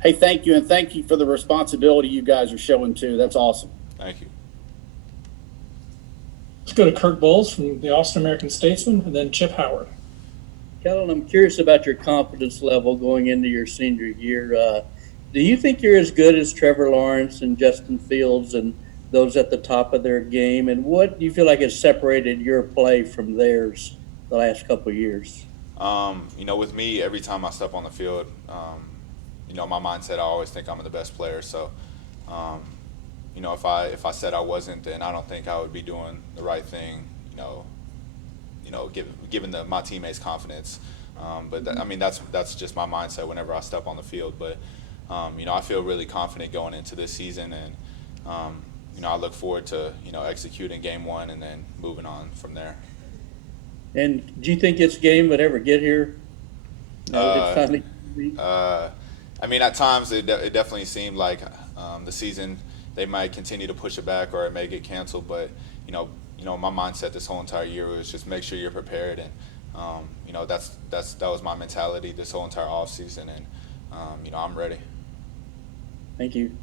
Hey, thank you, and thank you for the responsibility you guys are showing too. That's awesome. Thank you. Let's go to Kirk Bowles from the Austin American Statesman, and then Chip Howard. Kellen, I'm curious about your confidence level going into your senior year. Do you think you're as good as Trevor Lawrence and Justin Fields and those at the top of their game? And what do you feel like has separated your play from theirs the last couple of years? With me, every time I step on the field, my mindset, I always think I'm the best player. So, if I said I wasn't, then I don't think I would be doing the right thing, giving my teammates confidence. But that's just my mindset whenever I step on the field. But, I feel really confident going into this season, and, I look forward to, executing game 1 and then moving on from there. And do you think this game would ever get here? At times it definitely seemed like the season, they might continue to push it back or it may get canceled. But, my mindset this whole entire year was just make sure you're prepared. And, that was my mentality this whole entire offseason. And, I'm ready. Thank you.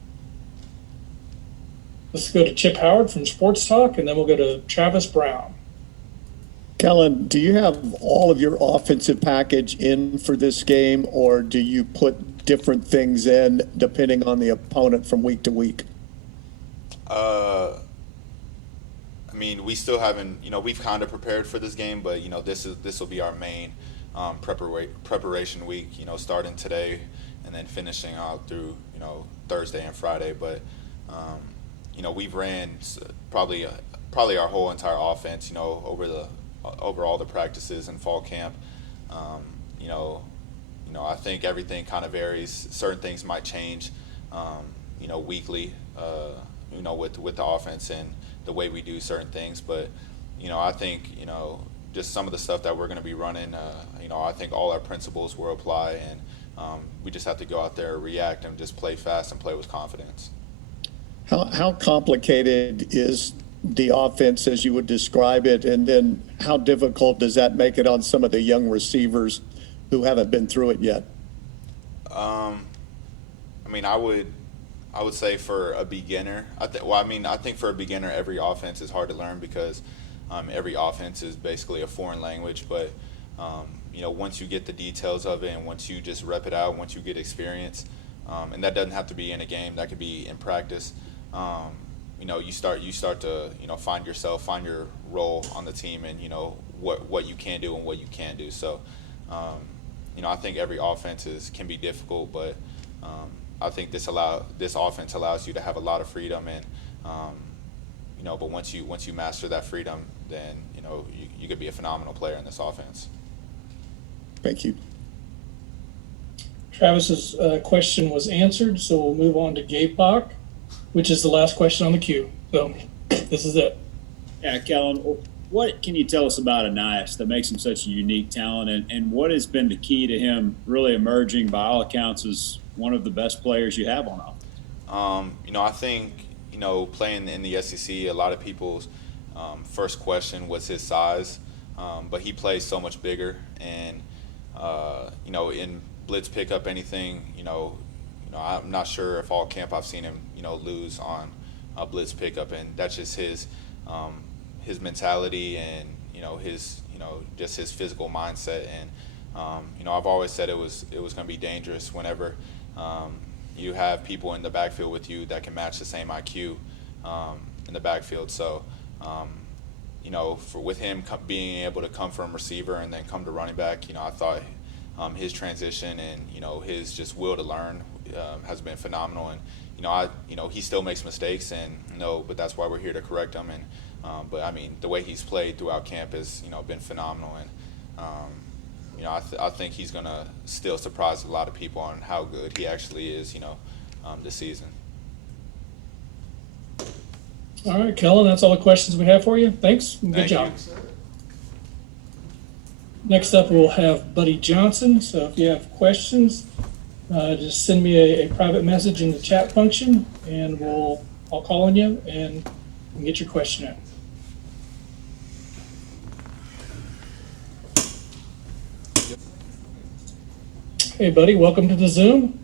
Let's go to Chip Howard from Sports Talk, and then we'll go to Travis Brown. Kellen, do you have all of your offensive package in for this game, or do you put different things in depending on the opponent from week to week? I mean, we still haven't, we've kind of prepared for this game, but this will be our main preparation week. Starting today and then finishing out through Thursday and Friday. But we've ran probably our whole entire offense, over all the practices in fall camp. I think everything kind of varies. Certain things might change, weekly, with the offense and the way we do certain things. But, I think, just some of the stuff that we're going to be running, I think all our principles will apply, and we just have to go out there, react, and just play fast and play with confidence. How complicated is the offense as you would describe it, and then how difficult does that make it on some of the young receivers who haven't been through it yet? I would say for a beginner, I think for a beginner, every offense is hard to learn because every offense is basically a foreign language. But once you get the details of it, and once you just rep it out, once you get experience, and that doesn't have to be in a game, that could be in practice. You start to find yourself, find your role on the team, and what you can do and what you can't do. So I think every offense can be difficult, but I think this offense allows you to have a lot of freedom, and but once you master that freedom, then you could be a phenomenal player in this offense. Thank you. Travis's question was answered, so we'll move on to Gabe Bach, which is the last question on the queue. So this is it. Yeah, Kellen, what can you tell us about Anais that makes him such a unique talent, and what has been the key to him really emerging, by all accounts, as one of the best players you have on offense? I think, playing in the SEC, a lot of people's first question was his size, but he plays so much bigger, and in blitz pickup, anything, I'm not sure if all camp I've seen him, lose on a blitz pickup, and that's just his mentality and just his physical mindset. And I've always said it was going to be dangerous whenever you have people in the backfield with you that can match the same IQ in the backfield. So with him being able to come from receiver and then come to running back, I thought his transition and his just will to learn has been phenomenal. And he still makes mistakes, and but that's why we're here to correct him. And but the way he's played throughout camp has been phenomenal. And I think he's gonna still surprise a lot of people on how good he actually is this season. All right, Kellen, that's all the questions we have for you. Thanks. Good Thank job. you. Next up, we'll have Buddy Johnson. So if you have questions, just send me a private message in the chat function, and I'll call on you and get your question out. Hey, buddy, welcome to the Zoom.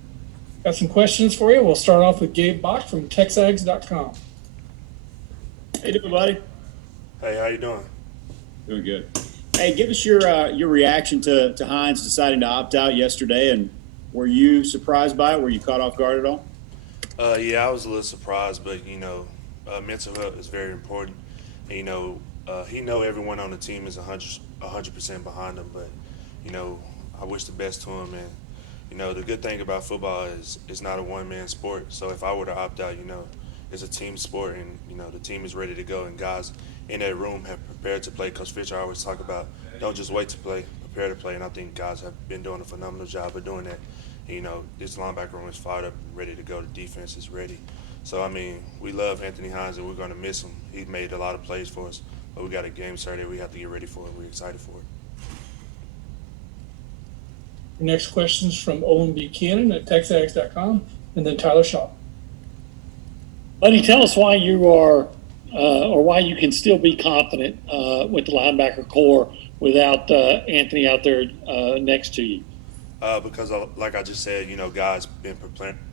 Got some questions for you. We'll start off with Gabe Bach from TexAgs.com. Hey, doing, buddy? Hey, how you doing? Doing good. Hey, give us your reaction to Hines deciding to opt out yesterday, and were you surprised by it? Were you caught off guard at all? Yeah, I was a little surprised, but mental health is very important. And, he know everyone on the team is 100% behind him, but I wish the best to him. And the good thing about football is it's not a one-man sport. So if I were to opt out, it's a team sport, and the team is ready to go, and guys in that room have prepared to play. Coach Fisher always talk about don't just wait to play, prepare to play, and I think guys have been doing a phenomenal job of doing that. And, this linebacker room is fired up and ready to go. The defense is ready. So we love Anthony Hines, and we're going to miss him. He made a lot of plays for us, but we got a game Saturday we have to get ready for it. We're excited for it. Your next question is from Owen Buchanan at TexAgs.com, and then Tyler Shaw. Buddy, tell us why you are, or why you can still be confident with the linebacker core without Anthony out there next to you. Because, like I just said, guys been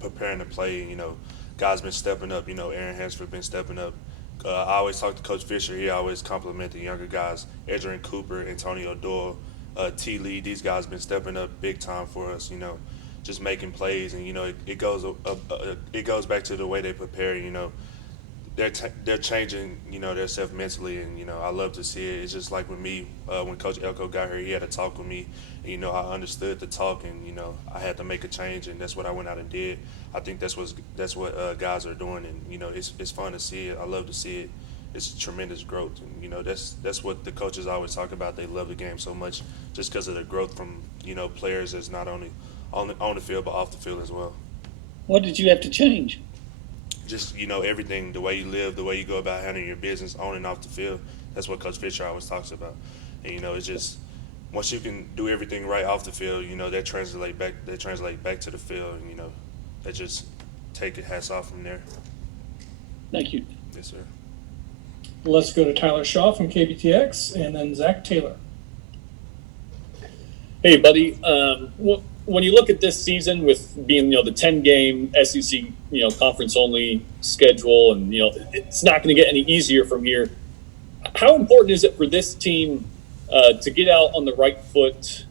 preparing to play. Guys been stepping up. Aaron Hansford been stepping up. I always talk to Coach Fisher. He always compliment the younger guys, Edgerrin Cooper, Antonio Doyle, T. Lee. These guys been stepping up big time for us. Just making plays, and it goes back to the way they prepare. they're changing, their self mentally, and I love to see it. It's just like with me, when Coach Elko got here, he had to talk with me, and I understood the talk, and I had to make a change, and that's what I went out and did. I think that's what guys are doing, and it's fun to see it. I love to see it. It's tremendous growth, and that's what the coaches always talk about. They love the game so much just because of the growth from players that's not only on the field but off the field as well. What did you have to change? Just everything, the way you live, the way you go about handling your business on and off the field. That's what Coach Fisher always talks about. And it's just once you can do everything right off the field, that translate back to the field, and they just take it hats off from there. Thank you. Yes, sir. Let's go to Tyler Shaw from KBTX and then Zach Taylor. Hey, buddy. When you look at this season with being, the 10-game SEC, conference only schedule, and it's not going to get any easier from here. How important is it for this team to get out on the right foot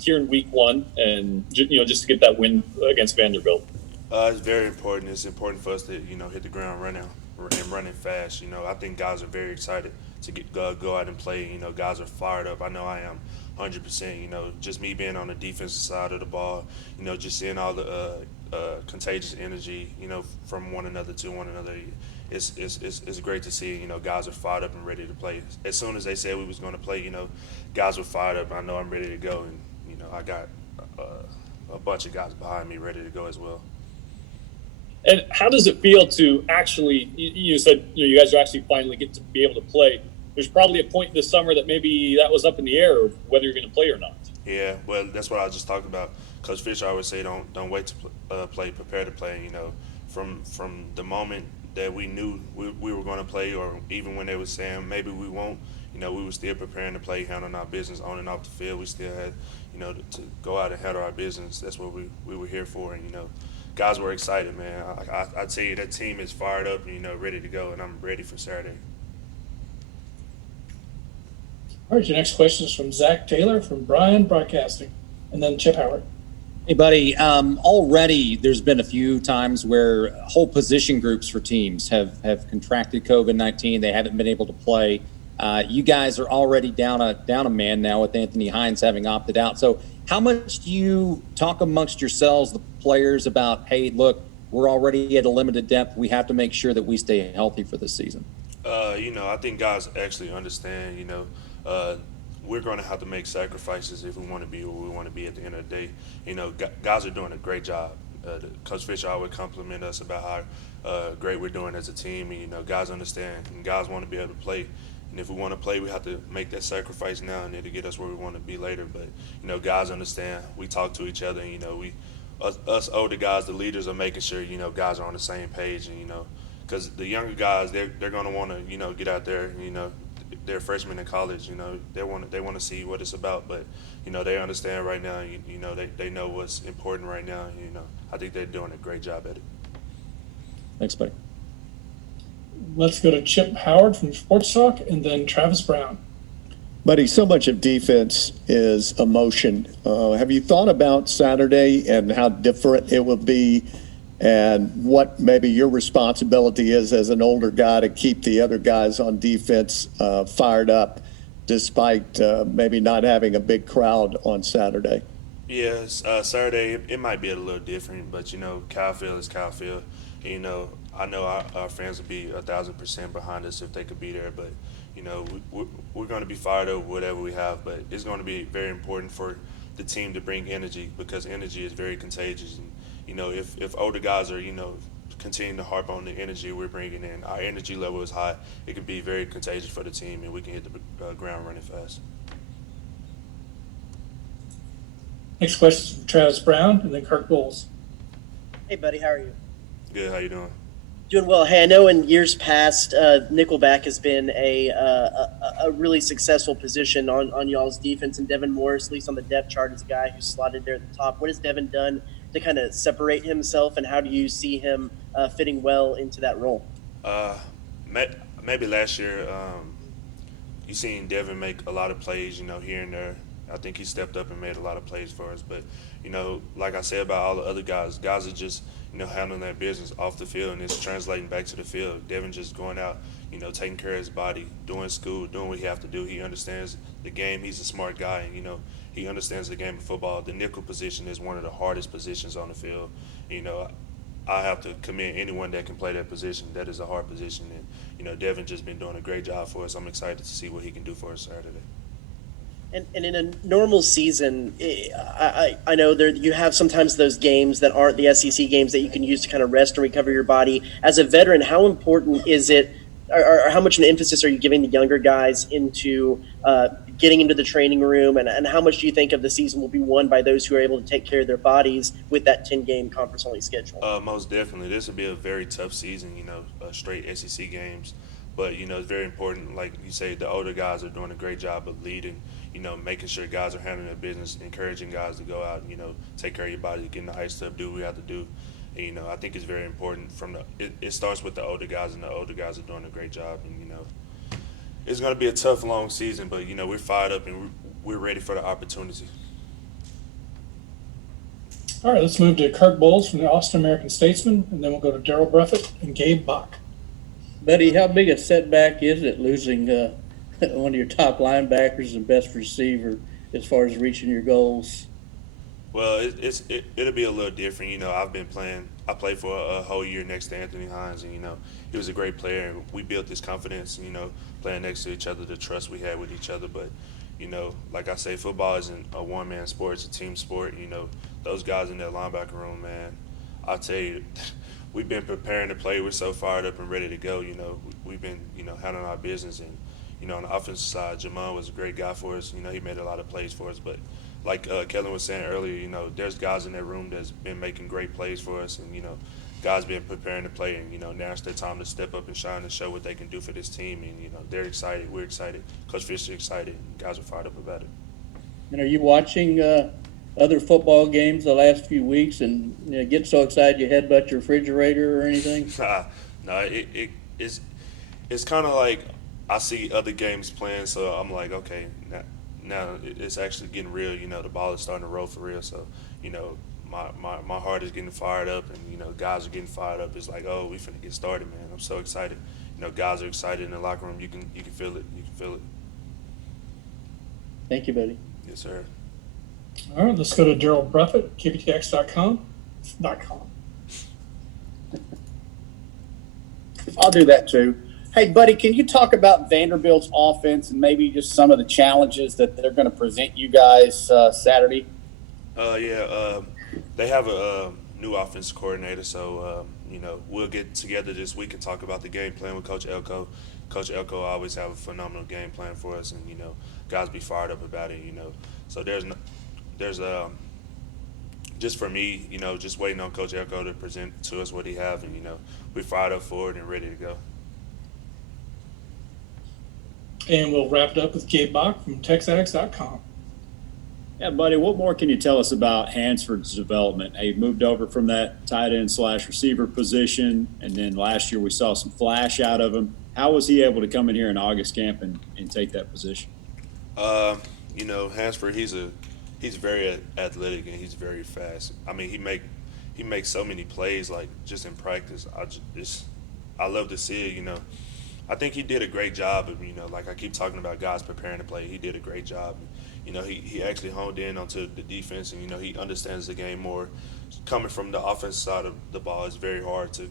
here in week 1 and just to get that win against Vanderbilt? It's very important. It's important for us to hit the ground running fast. I think guys are very excited to go out and play. Guys are fired up. I know I am 100%. Just me being on the defensive side of the ball. Just seeing all the contagious energy. From one another to one another. It's great to see. Guys are fired up and ready to play. As soon as they said we was going to play, guys were fired up. I know I'm ready to go, and I got a bunch of guys behind me ready to go as well. And how does it feel to actually, you said you guys are actually finally get to be able to play. There's probably a point this summer that maybe that was up in the air of whether you're going to play or not. Yeah, well, that's what I was just talking about. Coach Fisher always say don't wait to play, prepare to play. From the moment that we knew we were going to play, or even when they were saying maybe we won't, we were still preparing to play, handling our business on and off the field. We still had, to go out and handle our business. That's what we were here for, and guys were excited, man. I tell you, that team is fired up and, ready to go, and I'm ready for Saturday. All right, your next question is from Zach Taylor from Brian Broadcasting, and then Chip Howard. Hey, buddy. Already there's been a few times where whole position groups for teams have contracted COVID-19. They haven't been able to play. You guys are already down a man now with Anthony Hines having opted out. So how much do you talk amongst yourselves, the players, about, hey, look, we're already at a limited depth. We have to make sure that we stay healthy for this season? I think guys actually understand, we're going to have to make sacrifices if we want to be where we want to be at the end of the day. Guys are doing a great job. Coach Fisher always compliment us about how great we're doing as a team. And, guys understand, and guys want to be able to play. And if we want to play, we have to make that sacrifice now and then to get us where we want to be later. But, guys understand. We talk to each other, and, us older guys, the leaders, are making sure, guys are on the same page. And, because the younger guys, they're going to want to, get out there, they're freshmen in college, they want to see what it's about, but they understand right now, they know what's important right now. I think they're doing a great job at it. Thanks, buddy. Let's go to Chip Howard from Sports Talk, and then Travis Brown. Buddy, so much of defense is emotion. Have you thought about Saturday and how different it will be, and what maybe your responsibility is as an older guy to keep the other guys on defense fired up, despite maybe not having a big crowd on Saturday? Yes, Saturday it might be a little different, but Kyle Field is Kyle Field. I know our fans would be 1,000% behind us if they could be there, but we're going to be fired up whatever we have. But it's going to be very important for the team to bring energy, because energy is very contagious. And if older guys are continuing to harp on the energy we're bringing in, our energy level is high, it could be very contagious for the team, and we can hit the ground running fast. Next question is from Travis Brown, and then Kirk Bowles. Hey, buddy, how are you? Good. How you doing? Doing well. Hey, I know in years past, nickelback has been a really successful position on y'all's defense, and Devin Morris, at least on the depth chart, is a guy who's slotted there at the top. What has Devin done to kind of separate himself, and how do you see him fitting well into that role? Maybe last year, you seen Devin make a lot of plays, here and there, I think he stepped up and made a lot of plays for us. But, you know, like I said about all the other guys are just, you know, handling their business off the field, and it's translating back to the field. Devin just going out, you know, taking care of his body, doing school, doing what he have to do. He understands the game. He's a smart guy, and, you know, he understands the game of football. The nickel position is one of the hardest positions on the field. You know, I have to commend anyone that can play that position. That is a hard position, and, you know, Devin just been doing a great job for us. I'm excited to see what he can do for us Saturday. And in a normal season, I know there you have sometimes those games that aren't the SEC games that you can use to kind of rest and recover your body. As a veteran, how important is it, or how much of an emphasis are you giving the younger guys into getting into the training room, and how much do you think of the season will be won by those who are able to take care of their bodies with that 10-game conference-only schedule? Most definitely. This will be a very tough season, you know, straight SEC games. But, you know, it's very important, like you say, the older guys are doing a great job of leading, you know, making sure guys are handling their business, encouraging guys to go out and, you know, take care of your body, get in the ice stuff, do what we have to do. And, you know, I think it's very important it starts with the older guys, and the older guys are doing a great job. And, you know, it's going to be a tough, long season, but, you know, we're fired up and we're ready for the opportunity. All right, let's move to Kirk Bowles from the Austin American Statesman, and then we'll go to Daryl Bruffett and Gabe Bach. Buddy, how big a setback is it losing one of your top linebackers and best receiver as far as reaching your goals? Well, it'll be a little different. You know, I played for a whole year next to Anthony Hines, and, you know, he was a great player, and we built this confidence, you know, playing next to each other, the trust we had with each other. But, you know, like I say, football isn't a one-man sport, it's a team sport. You know, those guys in that linebacker room, man, I'll tell you, we've been preparing to play. We're so fired up and ready to go. You know, we've been, you know, handling our business. And, you know, on the offensive side, Jamon was a great guy for us. You know, he made a lot of plays for us. But like Kellen was saying earlier, you know, there's guys in that room that's been making great plays for us. And, you know, guys been preparing to play. And, you know, now it's their time to step up and shine and show what they can do for this team. And, you know, they're excited. We're excited. Coach Fisher's excited. And guys are fired up about it. And are you watching other football games the last few weeks and, you know, get so excited you headbutt your refrigerator or anything? No, it's kind of like I see other games playing, so I'm like, okay, now it's actually getting real. You know, the ball is starting to roll for real. So, you know, my heart is getting fired up, and, you know, guys are getting fired up. It's like, oh, we finna get started, man. I'm so excited. You know, guys are excited in the locker room. You can feel it. You can feel it. Thank you, buddy. Yes, sir. All right, let's go to Daryl Bruffett, KBTX.com. I'll do that too. Hey, buddy, can you talk about Vanderbilt's offense and maybe just some of the challenges that they're going to present you guys Saturday? They have a new offense coordinator, so you know, we'll get together this week and talk about the game plan with Coach Elko. Coach Elko always have a phenomenal game plan for us, and, you know, guys be fired up about it. You know, so there's just for me, you know, just waiting on Coach Elko to present to us what he have, and, you know, we're fired up for it and ready to go. And we'll wrap it up with Gabe Bach from TexAgs.com. Yeah, buddy, what more can you tell us about Hansford's development? He moved over from that tight end / receiver position, and then last year we saw some flash out of him. How was he able to come in here in August camp and take that position? You know, Hansford, he's very athletic and he's very fast. I mean, he makes so many plays, like, just in practice. I love to see it. You know, I think he did a great job of, you know, like I keep talking about guys preparing to play. He did a great job. You know, he actually honed in onto the defense, and, you know, he understands the game more. Coming from the offensive side of the ball, it's very hard to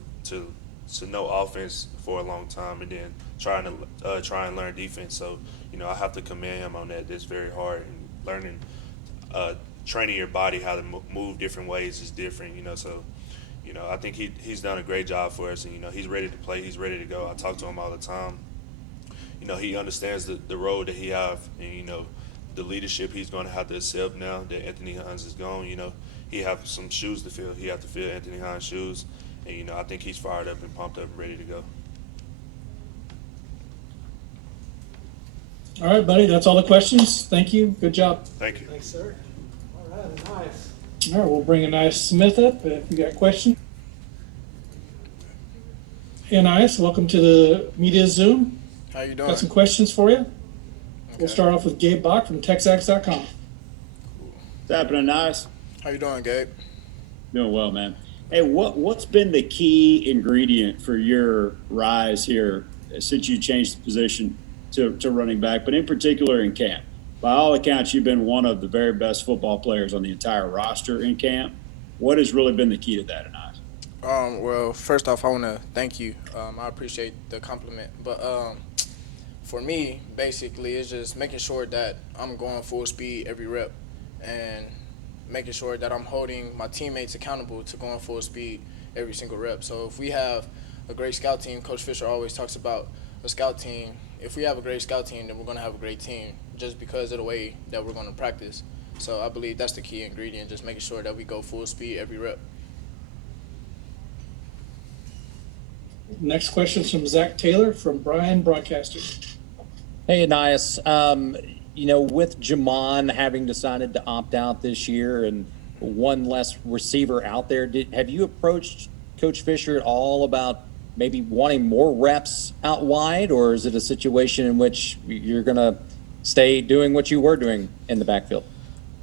know offense for a long time and then try and learn defense. So, you know, I have to commend him on that. It's very hard, and learning, training your body how to move different ways is different. You know, so, you know, I think he's done a great job for us, and, you know, he's ready to play. He's ready to go. I talk to him all the time. You know, he understands the role that he have, and, you know, the leadership he's going to have to accept now that Anthony Hines is gone. You know, he have some shoes to fill. He have to fill Anthony Hines' shoes, and, you know, I think he's fired up and pumped up and ready to go. All right, buddy, that's all the questions. Thank you. Good job. Thank you. Thanks, sir. All right, nice. All right, we'll bring Anais Smith up if you got questions. Anais, welcome to the media Zoom. How you doing? Got some questions for you. We'll start off with Gabe Bach from TexAgs.com. What's happening, Nice? How you doing, Gabe? Doing well, man. Hey, what's been the key ingredient for your rise here since you changed the position to running back, but in particular in camp? By all accounts, you've been one of the very best football players on the entire roster in camp. What has really been the key to that, Nice? Well, first off, I want to thank you. I appreciate the compliment. But for me, basically, it's just making sure that I'm going full speed every rep and making sure that I'm holding my teammates accountable to going full speed every single rep. So if we have a great scout team, Coach Fisher always talks about a scout team. If we have a great scout team, then we're going to have a great team just because of the way that we're going to practice. So I believe that's the key ingredient, just making sure that we go full speed every rep. Next question is from Zach Taylor from Brian Broadcasting. Hey, Anais. With Jamon having decided to opt out this year and one less receiver out there, have you approached Coach Fisher at all about maybe wanting more reps out wide, or is it a situation in which you're going to stay doing what you were doing in the backfield?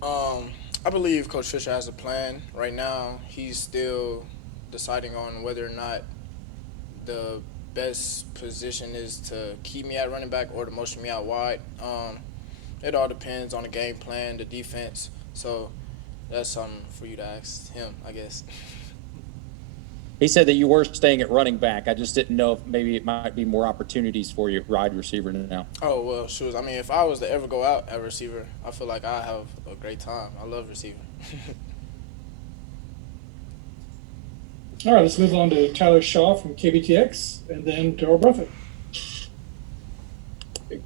I believe Coach Fisher has a plan. Right now, he's still deciding on whether or not the best position is to keep me at running back or to motion me out wide. It all depends on the game plan, the defense. So that's something for you to ask him, I guess. He said that you were staying at running back. I just didn't know if maybe it might be more opportunities for you at wide receiver now. Oh, well, shoot. I mean, if I was to ever go out at receiver, I feel like I have a great time. I love receiver. All right, let's move on to Tyler Shaw from KBTX and then Darrell Bruffett.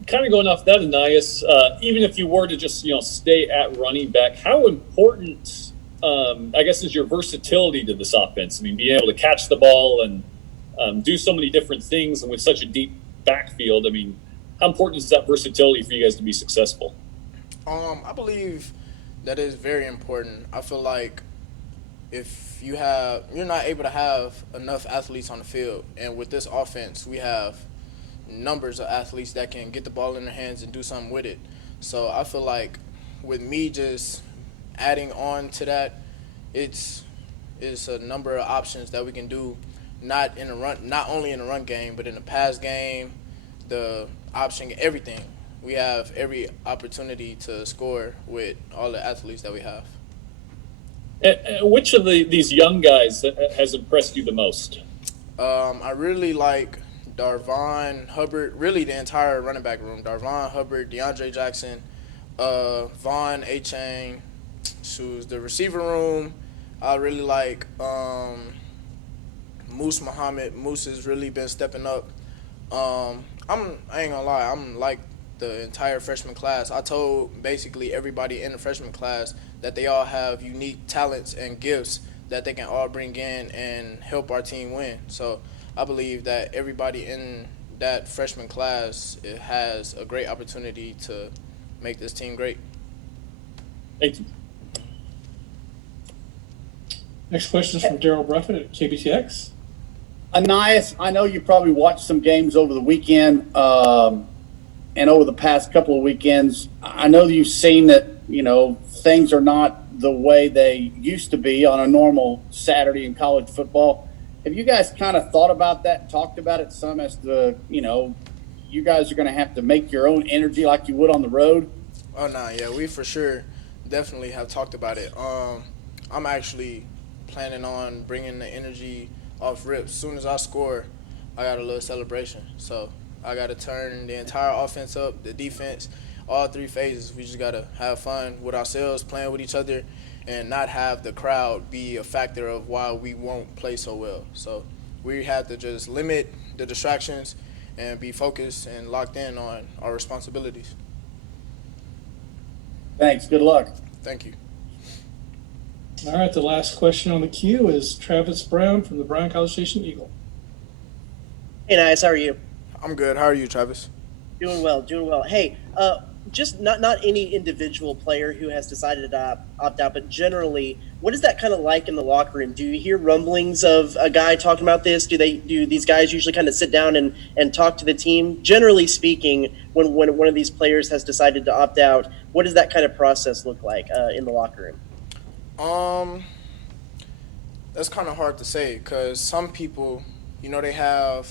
Kind of going off that, Anais, even if you were to just stay at running back, how important, I guess, is your versatility to this offense? I mean, being able to catch the ball and do so many different things, and with such a deep backfield, I mean, how important is that versatility for you guys to be successful? I believe that is very important. I feel like if you're not able to have enough athletes on the field, and with this offense, we have numbers of athletes that can get the ball in their hands and do something with it. So I feel like with me just adding on to that, it's a number of options that we can do, not only in the run game, but in the pass game, the option, everything. We have every opportunity to score with all the athletes that we have. Which of these young guys has impressed you the most? I really like Darvon Hubbard, really the entire running back room. Darvon Hubbard, DeAndre Jackson, Vaughn A-Chain. The receiver room, I really like Moose Muhammad. Moose has really been stepping up. I ain't gonna lie, I'm like the entire freshman class. I told basically everybody in the freshman class that they all have unique talents and gifts that they can all bring in and help our team win. So I believe that everybody in that freshman class has a great opportunity to make this team great. Thank you. Next question is from Darrell Bruffett at KBTX. Anais, I know you probably watched some games over the weekend and over the past couple of weekends. I know you've seen that, things are not the way they used to be on a normal Saturday in college football. Have you guys kind of thought about that and talked about it some as to, you guys are going to have to make your own energy like you would on the road? Oh, no, yeah, we for sure definitely have talked about it. I'm actually planning on bringing the energy off rip. As soon as I score, I got a little celebration. So I got to turn the entire offense up, the defense, all three phases. We just got to have fun with ourselves, playing with each other, and not have the crowd be a factor of why we won't play so well. So we have to just limit the distractions and be focused and locked in on our responsibilities. Thanks. Good luck. Thank you. All right, the last question on the queue is Travis Brown from the Bryan College Station Eagle. Hey, Nice, how are you? I'm good. How are you, Travis? Doing well, doing well. Hey, just not any individual player who has decided to opt out, but generally, what is that kind of like in the locker room? Do you hear rumblings of a guy talking about this? Do these guys usually kind of sit down and talk to the team? Generally speaking, when one of these players has decided to opt out, what does that kind of process look like in the locker room? That's kind of hard to say because some people, they have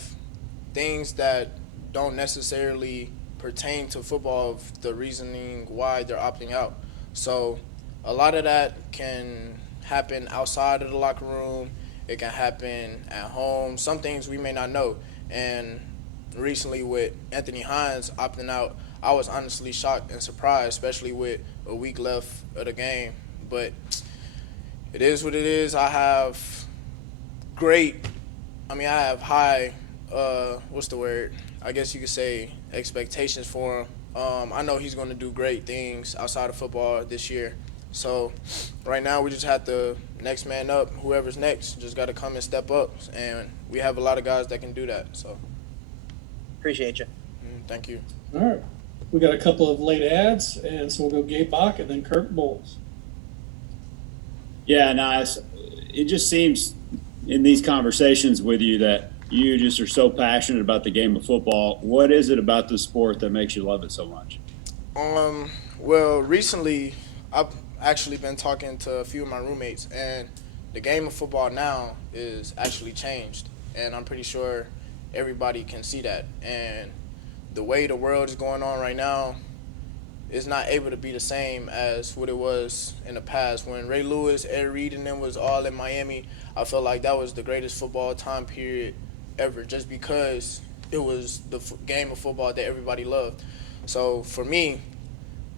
things that don't necessarily pertain to football of the reasoning why they're opting out. So a lot of that can happen outside of the locker room. It can happen at home. Some things we may not know. And recently with Anthony Hines opting out, I was honestly shocked and surprised, especially with a week left of the game. But it is what it is. I have high, what's the word? I guess you could say expectations for him. I know he's going to do great things outside of football this year. So right now we just have to next man up. Whoever's next just got to come and step up. And we have a lot of guys that can do that. So appreciate you. Thank you. All right. We got a couple of late ads, and so we'll go Gabe Bach and then Kirk Bowles. Yeah, nice. It just seems in these conversations with you that you just are so passionate about the game of football. What is it about the sport that makes you love it so much? Well, recently I've actually been talking to a few of my roommates, and the game of football now is actually changed, and I'm pretty sure everybody can see that. And the way the world is going on right now is not able to be the same as what it was in the past. When Ray Lewis, Ed Reed, and them was all in Miami, I felt like that was the greatest football time period ever, just because it was the game of football that everybody loved. So for me,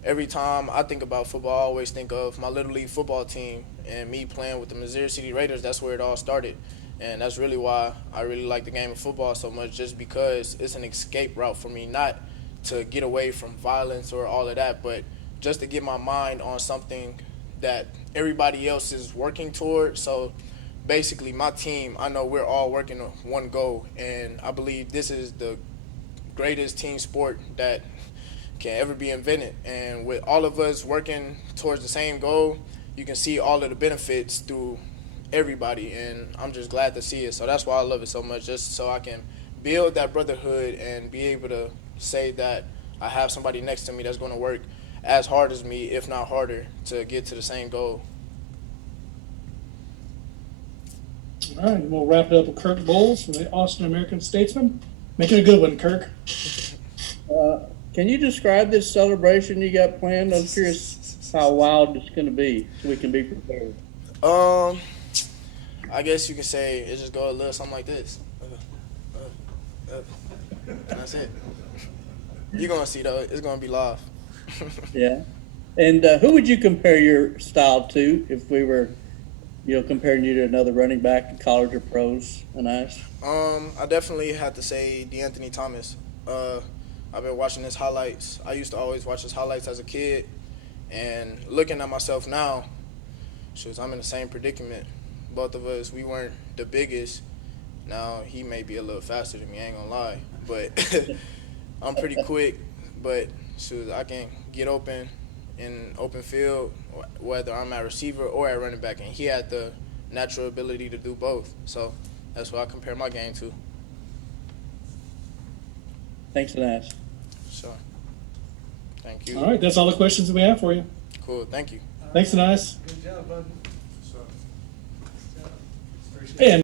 every time I think about football, I always think of my Little League football team and me playing with the Missouri City Raiders. That's where it all started. And that's really why I really like the game of football so much, just because it's an escape route for me, not to get away from violence or all of that, but just to get my mind on something that everybody else is working toward. So basically my team, I know we're all working on one goal, and I believe this is the greatest team sport that can ever be invented. And with all of us working towards the same goal, you can see all of the benefits through everybody, and I'm just glad to see it. So that's why I love it so much, just so I can build that brotherhood and be able to say that I have somebody next to me that's going to work as hard as me, if not harder, to get to the same goal. All right, and we'll wrap it up with Kirk Bowles from the Austin American-Statesman. Make it a good one, Kirk. Can you describe this celebration you got planned? I'm curious how wild it's going to be, so we can be prepared. I guess you can say it just go a little something like this. That's it. You're going to see, though. It's going to be live. Yeah. And who would you compare your style to if we were, comparing you to another running back in college or pros and us? I definitely have to say D'Anthony Thomas. I've been watching his highlights. I used to always watch his highlights as a kid. And looking at myself now, I'm in the same predicament. Both of us, we weren't the biggest. Now, he may be a little faster than me, I ain't gonna lie. But I'm pretty quick. But, I can get open in open field, whether I'm at receiver or at running back. And he had the natural ability to do both. So that's what I compare my game to. Thanks for that. Sure. Thank you. All right, that's all the questions we have for you. Cool, thank you. Thanks, Anais. Good job, bud.